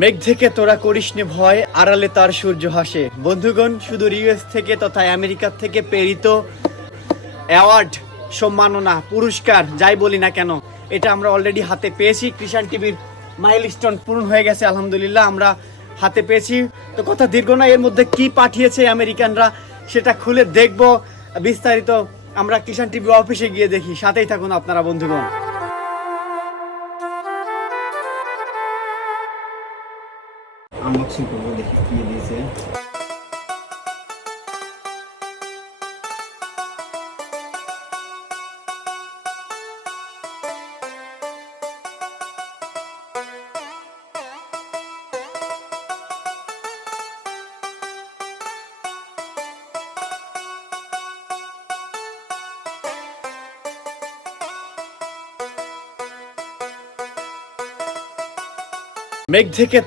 মেঘ থেকে তোরা করিসনি ভয়, আড়ালে তার সূর্য হাসে। বন্ধুগণ, শুধু ইউএস থেকে তথা আমেরিকা থেকে প্রেরিত অ্যাওয়ার্ড, সম্মাননা, পুরস্কার যাই বলি না কেন, এটা আমরা অলরেডি হাতে পেয়েছি। কৃষাণ টিভির মাইলস্টোন পূরণ হয়ে গেছে, আলহামদুলিল্লাহ আমরা হাতে পেয়েছি। তো কথা দীর্ঘ না, এর মধ্যে কি পাঠিয়েছে আমেরিকানরা সেটা খুলে দেখব বিস্তারিত। আমরা কৃষাণ টিভি অফিসে গিয়ে দেখি, সাথেই থাকুন আপনারা বন্ধুগণ। আনবক্সিং করবো, দেখি কি দিয়েছে। মেঘ থেকে